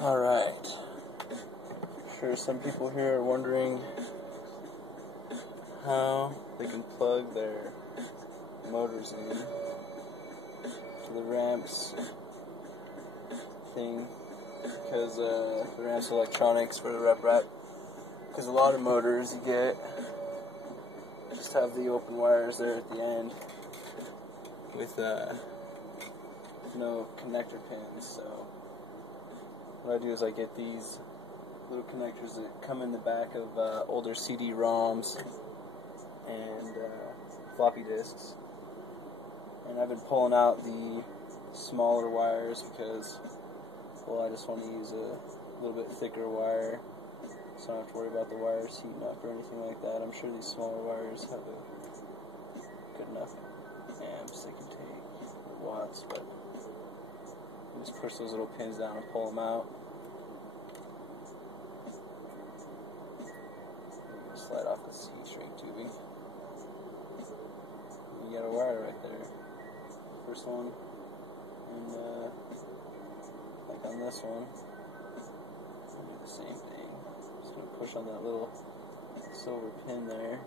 Alright. I'm sure some people here are wondering how they can plug their motors in to the ramps thing, because the ramps electronics for the rep rack, because a lot of motors you get just have the open wires there at the end with no connector pins. So what I do is I get these little connectors that come in the back of older CD-ROMs and floppy disks, and I've been pulling out the smaller wires because, well, I just want to use a little bit thicker wire, so I don't have to worry about the wires heating up or anything like that. I'm sure these smaller wires have a good enough amps they can take, watts, but you just push those little pins down and pull them out. Slide off this heat shrink tubing. You got a wire right there. First one, and like on this one, I'll do the same thing. Just gonna push on that little silver pin there.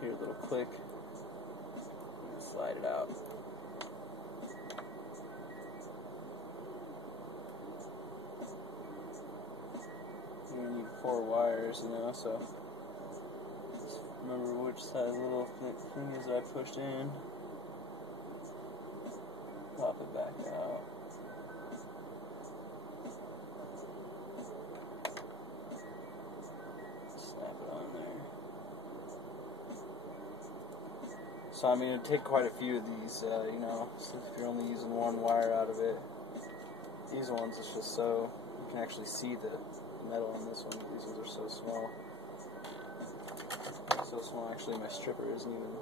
Hear a little click, and slide it out. You're gonna need 4 wires, so just remember which side the little thing is that I pushed in. Pop it back out. Snap it on there. So I'm going to take quite a few of these, so if you're only using one wire out of it. These ones, it's just so you can actually see the metal on this one. These ones are so small. So small, actually, my stripper isn't even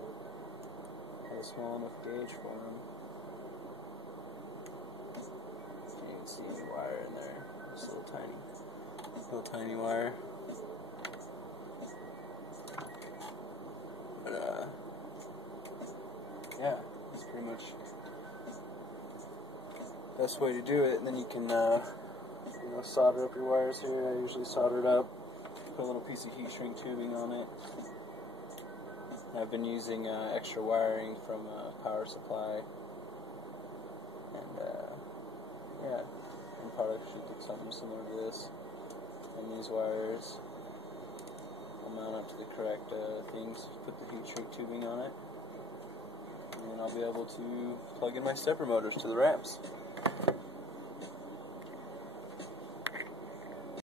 a small enough gauge for them. You can see the wire in there. It's a little tiny wire. But yeah, that's pretty much the best way to do it. And then you can solder up your wires here. I usually solder it up, put a little piece of heat shrink tubing on it. I've been using extra wiring from power supply, and yeah, end product should look something similar to this. And these wires will mount up to the correct things. Put the heat shrink tubing on it, and then I'll be able to plug in my stepper motors to the ramps.